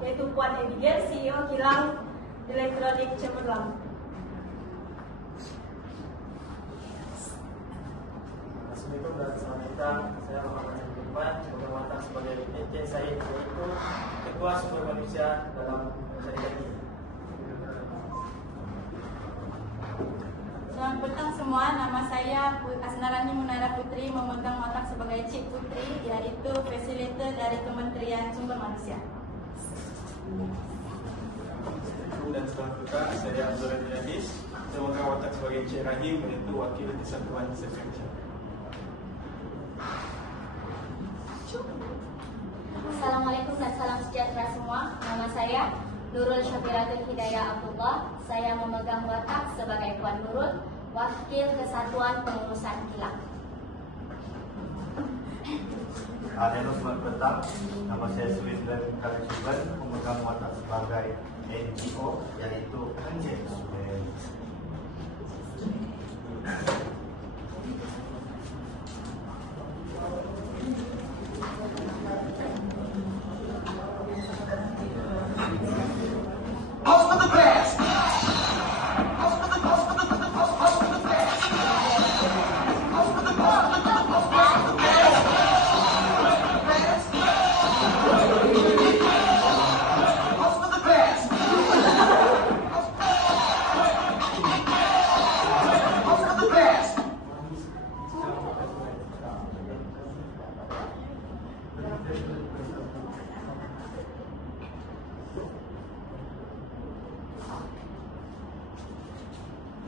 yaitu Puan Abigail, CEO Kilang Elektronik Cemerlang. Assalamualaikum dan selamat datang. Saya Muhammad Irfan, memegang watak sebagai Encik Said, yaitu Ketua Sumber Manusia dalam syarikat ini. Selamat petang semua, nama saya Asnarani Munara Putri, memegang watak sebagai Cik Putri, yaitu Fasilitator dari Kementerian Sumber Manusia. Dan selamat petang, saya Abdul Rahim Hadis, saya memegang watak sebagai Encik Rahim, yaitu Wakil Kesatuan Sekretaris. Assalamualaikum dan salam sejahtera semua. Nama saya Nurul Syafiratul Hidayah Abdullah. Saya memegang watak sebagai Puan Nurul, Wakil Kesatuan Pengurusan Kilang. Halo, selamat petang. Nama saya Suwindran Kalicuban, memegang watak sebagai NGO, yaitu Anjay Suwen.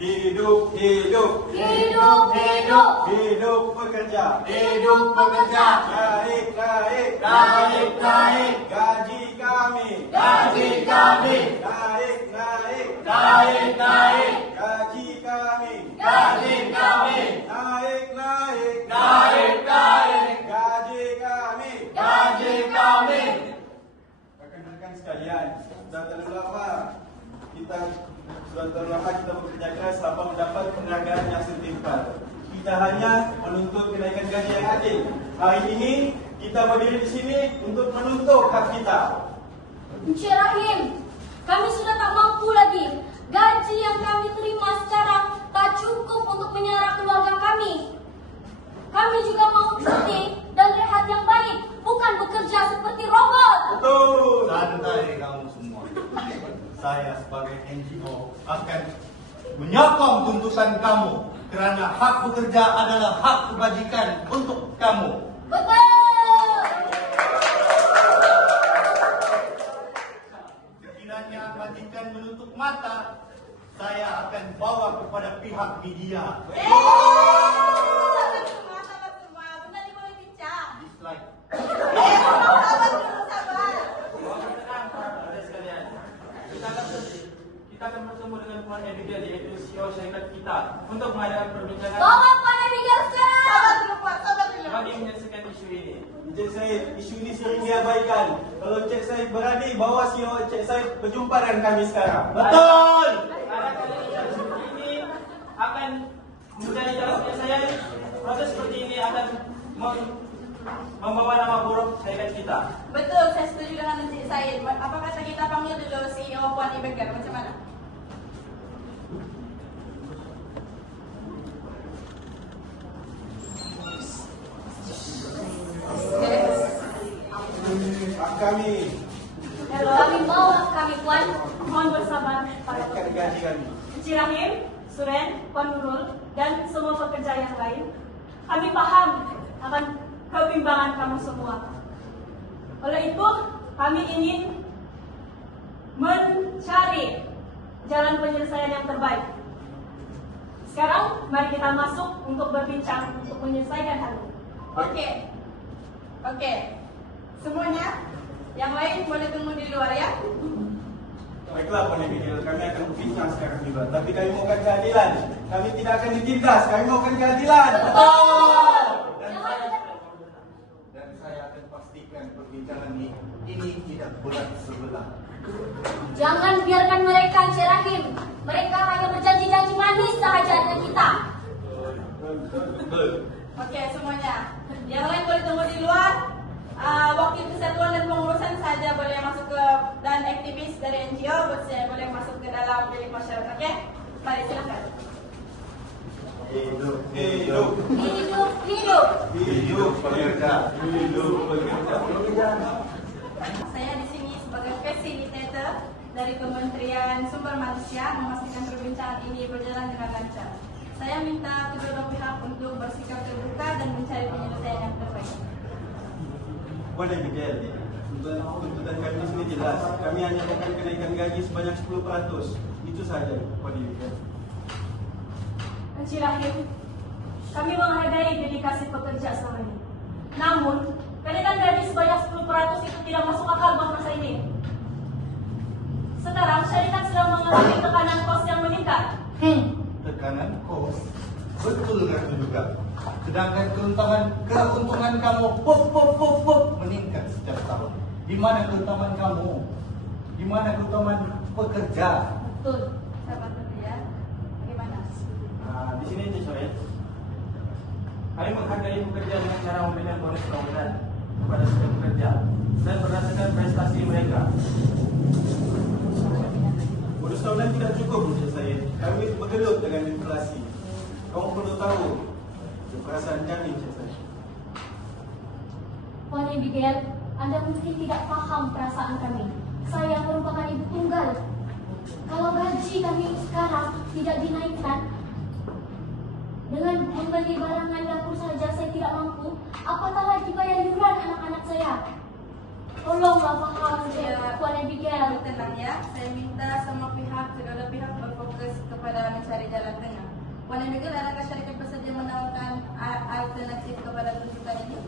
Hidup, hidup, Hidup, hidup, hidup pekerja, Hidup pekerja, naik, naik, naik, naik, gaji kami, gaji kami, naik, naik, naik, naik, gaji kami, gaji kami, naik, naik, naik, naik, gaji kami. gaji kami. Rekan-rekan sekalian, sudah terlalu lama kita bekerja keras tanpa mendapat penghargaan yang setimpal. Kita hanya menuntut kenaikan gaji yang adil. Hari ini kita berdiri di sini untuk menuntut hak kita. Encik Rahim, kami sudah tak mampu lagi. Gaji yang kami terima sekarang tak cukup untuk menyara keluarga kami. Kami juga mau cuti dan rehat yang baik, bukan bekerja seperti robot. Betul. Santai kamu semua. Saya sebagai NGO akan menyokong tuntutan kamu kerana hak bekerja adalah hak kebajikan untuk kamu. Betul. Sekiranya majikan menutup mata, saya akan bawa kepada pihak media. Sabar semua, benar ni boleh bincang. Dislike. Ada sekalian, kita akan bertemu dengan Puan Abigail, yaitu CEO syarikat kita, untuk mengadakan perbincangan Bawa Puan Abigail sekarang. Sabar dulu Puan, sabar dulu. bagi menyelesaikan isu ini. Encik Said, isu ini sering diabaikan. Kalau Encik Said berani, bawa CEO Encik Said berjumpa dengan kami sekarang. Betul. Ada kali isu ini akan menjadi dalam penyelesaian. Proses seperti ini akan membawa nama buruk syarikat kita. Betul, saya setuju dengan Encik Said. Apa kata kita panggil dulu CEO Puan Abigail, macam mana? Hak kami, Kami mau hak kami, Puan. Mohon bersabar para naikkan gaji kami. Encik Rahim, Suren, Puan Nurul, dan semua pekerja yang lain. Kami paham akan kebimbangan kamu semua. Oleh itu, kami ingin mencari jalan penyelesaian yang terbaik. Sekarang, mari kita masuk untuk berbincang untuk menyelesaikan hal ini. Oke. Semuanya, yang lain boleh tunggu di luar ya. Baiklah Puan Abigail, kami akan berbincang sekarang juga. Tapi kami maukan keadilan. Kami tidak akan ditindas, kami maukan keadilan. Dan saya akan pastikan perbincangan ini tidak bulat sebelah. Jangan biarkan mereka, Encik Rahim. Mereka hanya berjanji-janji manis sahaja dengan kita. Betul. Oke, semuanya. Yang lain boleh tunggu di luar. Wakil Kesatuan dan Pengurusan saja boleh masuk ke, dan aktivis dari NGO boleh masuk ke dalam bilik masyarakat. Oke? Mari silakan. Hidup, hidup, Hidup, hidup. hidup pekerja, hidup pekerja. Saya di sini sebagai fasilitator dari Kementerian Sumber Manusia memastikan perbincangan ini berjalan dengan lancar. Saya minta kedua pihak untuk bersikap terbuka dan mencari penyelesaian yang terbaik. Boleh Miguel, tuntutan kami di sini jelas. Kami hanya akan kenaikan gaji sebanyak 10%. Itu saja, Pak Miguel. Encik Rahim, kami menghargai dedikasi pekerja selama ini. Namun, kenaikan gaji sebanyak 10% itu tidak masuk akal buat masa ini. Sekarang, syarikat sedang mengalami tekanan kos yang meningkat. Tekanan kos, betul kan juga. Sedangkan keuntungan kamu meningkat setiap tahun. Di mana keutamaan kamu? Di mana keutamaan pekerja? Betul. Sahabat kerja, bagaimana? Di sini Encik Soed, kami menghargai pekerja dengan cara memberikan bonus tahunan kepada setiap pekerja dan berdasarkan prestasi mereka. Bonus tahunan tidak cukup untuk saya. Kami bergelut dengan inflasi. Kamu perlu tahu perasaan kami, Encik saya. Puan Abigail, Anda mungkin tidak paham perasaan kami. Saya merupakan ibu tunggal. Kalau gaji kami sekarang tidak dinaikkan, dengan membeli barangan dapur saja saya tidak mampu, apatah lagi bayar iuran anak-anak saya. Tolonglah paham, Puan Abigail. Tenang ya, saya minta semua pihak, kedua pihak berfokus kepada mencari jalan tengah. Puan Abigail, adakah syarikat bersedia menawarkan alternatif kepada tuntutan ini?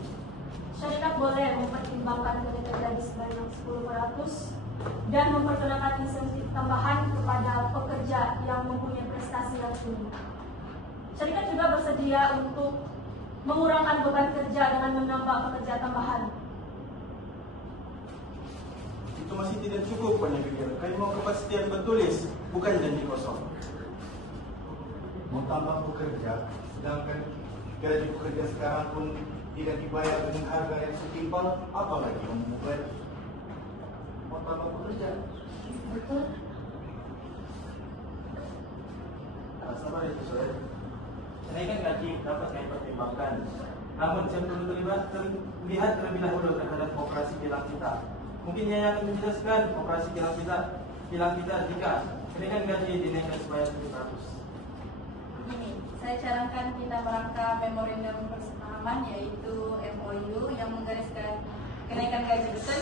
Syarikat boleh mempertimbangkan kenaikan gaji sebanyak 10% dan memperkenalkan insentif tambahan kepada pekerja yang mempunyai prestasi yang tinggi. Syarikat juga bersedia untuk mengurangkan beban kerja dengan menambah pekerja tambahan. Itu masih tidak cukup, Puan Abigail. Kami mau kepastian bertulis, bukan janji kosong. Mau tambah pekerja, sedangkan gaji pekerja sekarang pun tidak dibayar dengan harga yang setimpal, apalagi membuat mau tambah pekerja. Betul. Sabar Encik Soed. Kenaikan gaji dapat kami pertimbangkan. Namun saya perlu lihat terlebih dahulu terhadap operasi kilang kita. Mungkin Nyai akan menjelaskan operasi kilang kita jika kenaikan gaji dinaikkan sebanyak 10%. Begini, saya canangkan kita merangkap memorandum persepahaman yaitu MOU yang menggariskan kenaikan gaji betul.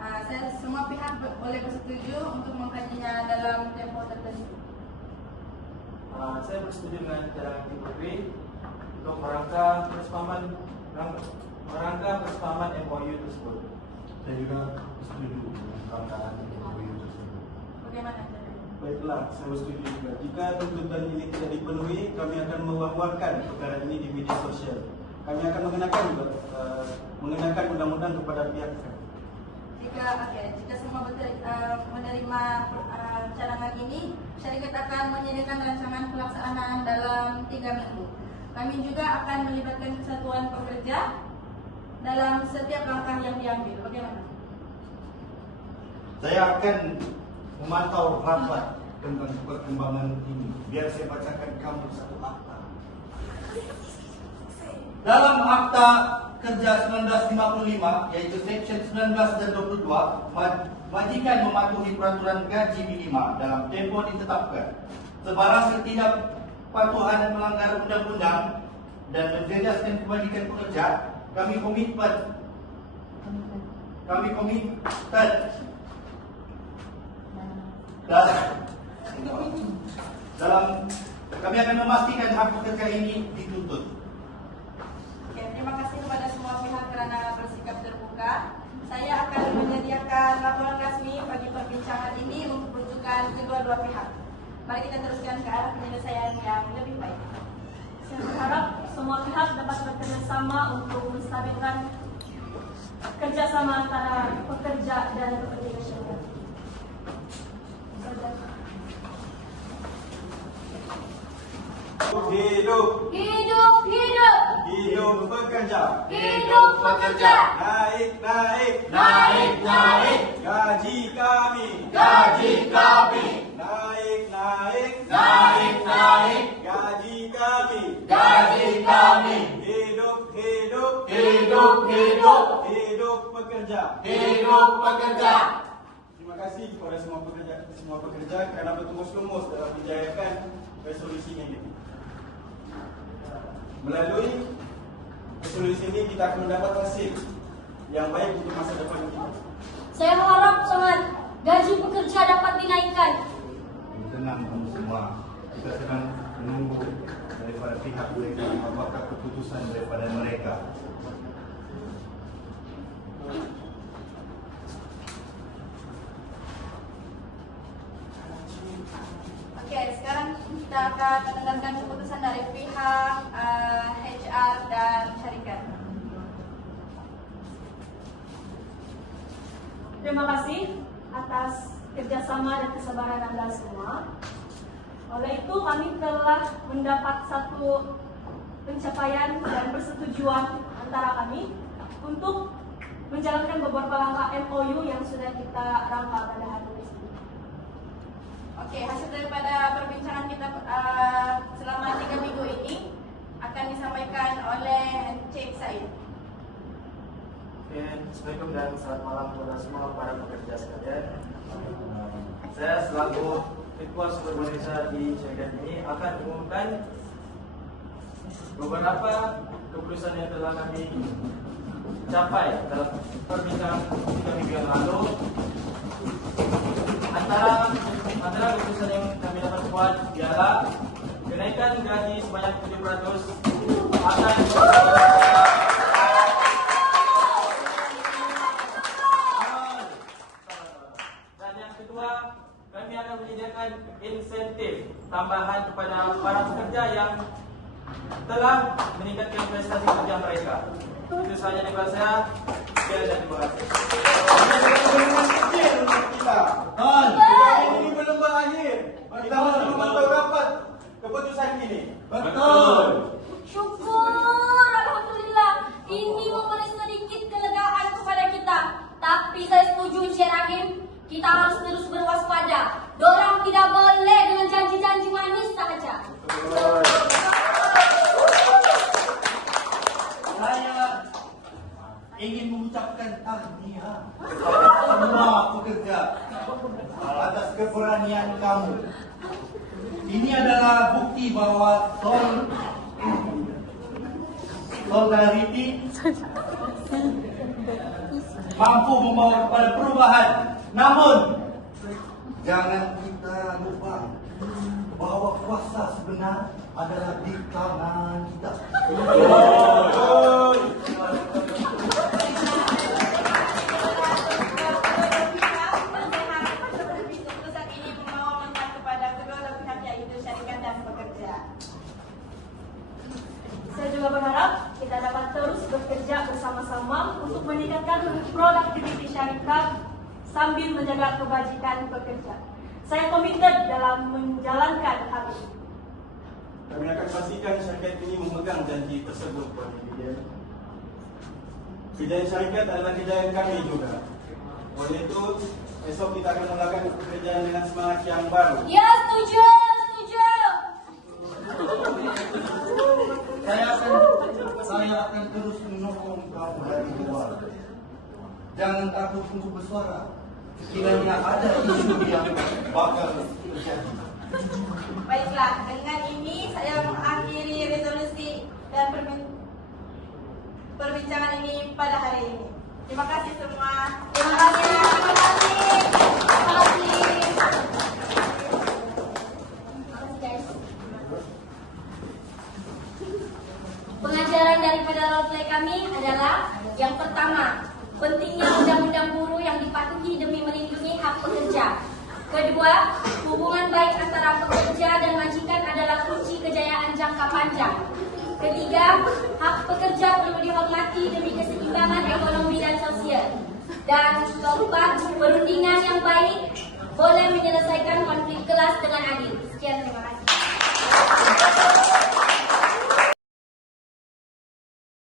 Saya semua pihak boleh bersetuju untuk mengkajinya dalam tempo tertentu. Saya bersetuju dengan cara Ibu Putri untuk merangkap persepahaman MOU tersebut. Saya juga setuju dengan perangkaan MOU tersebut. Bagaimana? Baiklah, saya setuju juga. Jika tuntutan ini tidak dipenuhi, kami akan mewangi-wangikan perkara ini di media sosial. Kami akan mengenakan undang-undang kepada pihak kami. Jika semua menerima cadangan ini, syarikat akan menyediakan rancangan pelaksanaan dalam 3 minggu. Kami juga akan melibatkan kesatuan pekerja dalam setiap langkah yang diambil. Bagaimana? Saya akan memantau rapat tentang perkembangan ini. Biar saya bacakan kamu satu akta. Dalam akta kerja 1955, yaitu Section 19 dan 22, majikan mematuhi peraturan gaji minima dalam tempoh ditetapkan. Sebarang ketidakpatuhan dan pelanggaran undang-undang dan menjejaskan kebajikan pekerja, kami komitmen kami akan memastikan hak pekerja ini dituntut. Oke, terima kasih kepada semua pihak kerana bersikap terbuka. Saya akan menyediakan laporan rasmi bagi perbincangan ini untuk rujukan kedua-dua pihak. Mari kita teruskan ke arah penyelesaian yang lebih baik. Saya berharap semua pihak dapat bekerjasama untuk menstabilkan kerjasama antara pekerja dan pekerja syarikat. Hidup, Hidup, hidup. hidup pekerja. pekerja. Hidup pekerja. Naik, naik. Naik, naik. Gaji kami. Gaji kami. Naik, naik. Naik, naik. Gaji kami. Gaji kami. Hidup, hidup. Hidup, hidup. Hidup pekerja. Hidup pekerja. Terima kasih kepada semua pekerja kerana bertumus-lumus dalam menjayakan resolusi ini. Melalui resolusi ini kita akan mendapat hasil yang baik untuk masa depan kita. Saya harap sangat gaji pekerja dapat dinaikkan. Tenang kamu semua. Kita sedang menunggu daripada pihak mereka apakah keputusan daripada mereka. Oke, sekarang kita akan mendengarkan keputusan dari pihak HR dan syarikat. Terima kasih atas kerjasama dan kesabaran Anda semua. Oleh itu kami telah mendapat satu pencapaian dan persetujuan antara kami untuk menjalankan beberapa langkah MOU yang sudah kita rangka pada hari ini. Oke, hasil daripada perbincangan kita selama 3 minggu ini akan disampaikan oleh Cik Said. Oke, Assalamualaikum dan selamat malam kepada semua para pekerja sekalian. Saya selaku Ketua Supervisor di syarikat ini akan mengumumkan beberapa keputusan yang telah kami capai dalam perbincangan 3 minggu yang lalu. Antara keputusan yang kami dapat buat ialah kenaikan gaji sebanyak 7% akan dan yang kedua, kami akan menyediakan insentif tambahan kepada para pekerja yang telah meningkatkan prestasi kerja mereka. Itu sahaja daripada saya. Sekian dan terima kasih. Kecil untuk kita. Betul. Ini belum berakhir. Kita masih memantau rapat keputusan ini. Betul. Syukur, alhamdulillah. Ini memberi sedikit kelegaan kepada kita. Tapi saya setuju Encik Rahim, kita harus terus berwaspada. Dorang tidak boleh dengan janji-janji manis sahaja. Saya ingin mengucapkan tahniah semua pekerja atas keberanian kamu. Ini adalah bukti bahwa solidariti mampu membawa kepada perubahan. Namun jangan kita lupa bahwa kuasa sebenar adalah di tangan kita. Keputusan ini membawa manfaat kepada kedua belah pihak, yaitu syarikat dan pekerja. Saya juga berharap kita dapat terus bekerja bersama-sama untuk meningkatkan produktiviti syarikat sambil menjaga kebajikan pekerja. Saya komited dalam menjalankan hal ini. Kami akan pastikan syarikat ini memegang janji tersebut kepada dividen. Kejayaan syarikat adalah kejayaan kami juga. Oleh itu, esok kita akan melakukan pekerjaan dengan semangat yang baru. Ya, setuju, setuju. Saya akan terus mendukung kamu dari luar. Jangan takut untuk bersuara. Sekiranya ada isu yang bakal terjadi. Baiklah, dengan ini saya mengakhiri resolusi dan perbincangan ini pada hari ini. Terima kasih semua. Terima kasih, terima kasih. Terima kasih. Guys. Pengajaran daripada role play kami adalah yang pertama, pentingnya undang-undang buruh yang dipatuhi demi melindungi hak pekerja. Kedua, hubungan baik antara pekerja dan majikan adalah kunci kejayaan jangka panjang. Ketiga, hak pekerja perlu dihormati demi keseimbangan ekonomi dan sosial. Dan keempat, perundingan yang baik boleh menyelesaikan konflik kelas dengan adil. Sekian, terima kasih.